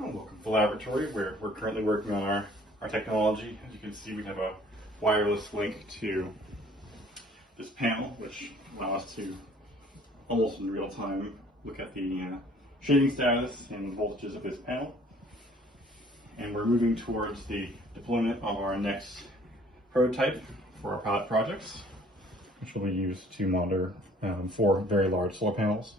Welcome to the laboratory where we're currently working on our technology. As you can see, we have a wireless link to this panel, which allows us to almost in real time look at the shading status and voltages of this panel. And we're moving towards the deployment of our next prototype for our pilot projects, which will be used to monitor 4 very large solar panels.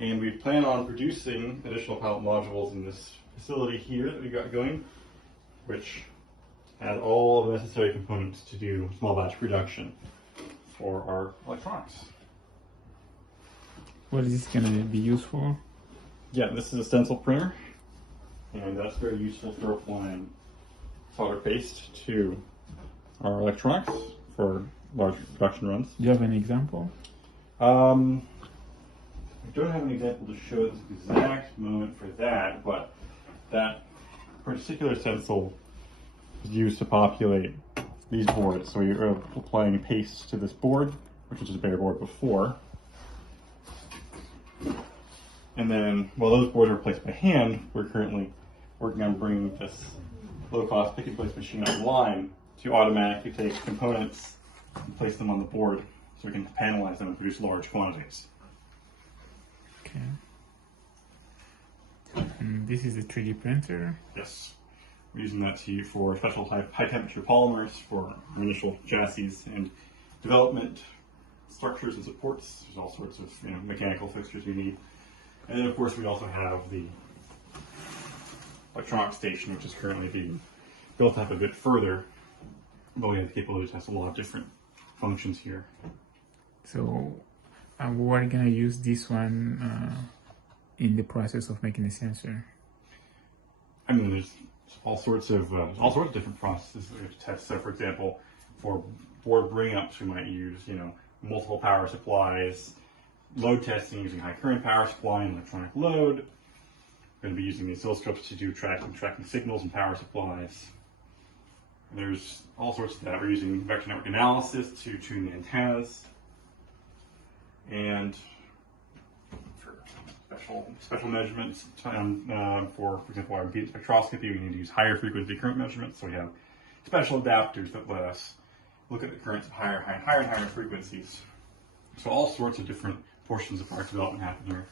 And we plan on producing additional pilot modules in this facility here that we got going, which has all the necessary components to do small batch production for our electronics. What is this going to be used for? Yeah, this is a stencil printer, and that's very useful for applying solder paste to our electronics for large production runs. Do you have an example? I don't have an example to show this exact moment for that, but that particular stencil is used to populate these boards. So you're applying paste to this board, which was a bare board before. And then, while those boards are placed by hand, we're currently working on bringing this low-cost pick-and-place machine online to automatically take components and place them on the board so we can panelize them and produce large quantities. Okay. And this is a 3D printer? Yes. We're using that for special high-temperature polymers for initial chassis and development structures and supports. There's all sorts of mechanical fixtures we need. And then, of course, we also have the electronic station, which is currently being built up a bit further, but we have the capability to test a lot of different functions here. So, we're going to use this one in the process of making a sensor. I mean, there's all sorts of different processes that we have to test. So, for example, for board bring-ups, we might use multiple power supplies. Load testing using high current power supply and electronic load. We're going to be using the oscilloscopes to do tracking signals and power supplies. There's all sorts of that. We're using vector network analysis to tune the antennas. And for special measurements, for example, our impedance spectroscopy, we need to use higher frequency current measurements. So we have special adapters that let us look at the currents of higher and higher frequencies. So all sorts of different portions of product development happen here.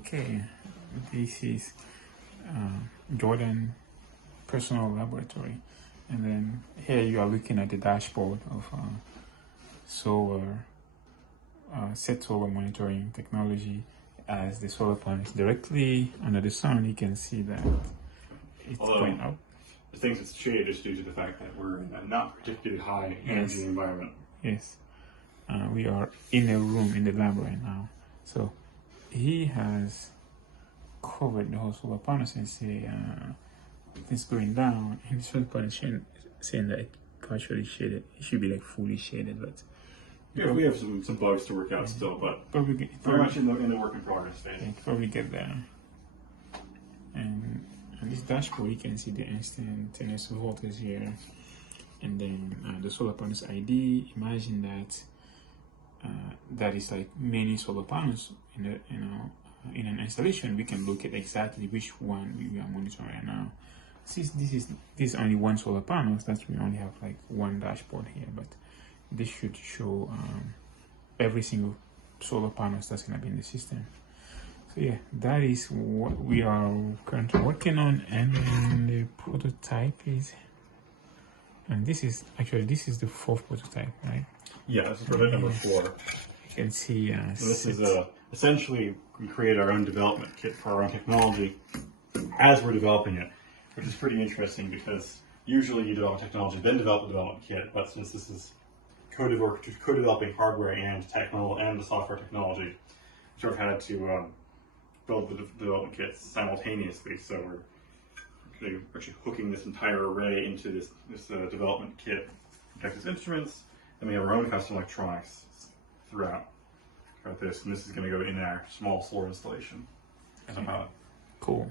Okay, this is Jordan Personal Laboratory, and then here you are looking at the dashboard of set solar monitoring technology. As the solar panels directly under the sun, you can see that it's going up. The things that's shaded is due to the fact that we're in a not particularly high energy environment. Yes. We are in a room in the lab right now. So he has covered the whole solar panels and say it's going down, and the solar panel saying that it partially shaded. It should be like fully shaded, but yeah, we have some bugs to work out still, but very much in the work in progress phase. Yeah, probably get there. And on this dashboard, you can see the instantaneous voltage here, and then the solar panels ID. Imagine that that is like many solar panels in in an installation. We can look at exactly which one we are monitoring right now. Since this is only one solar panel, that's we only have like one dashboard here, but this should show every single solar panel that's gonna be in the system. So yeah, that is what we are currently working on, and then the prototype is, and this is the 4th prototype, right? Yeah, this is prototype number 4. You can see. So this is essentially we create our own development kit for our own technology as we're developing it, which is pretty interesting because usually you develop technology then develop a development kit, but since this is co-developing hardware and the software technology, we sort of had to build the development kits simultaneously. So we're actually hooking this entire array into this development kit for Texas Instruments, and we have our own custom electronics throughout this, and this is going to go in our small solar installation as a pilot. Cool.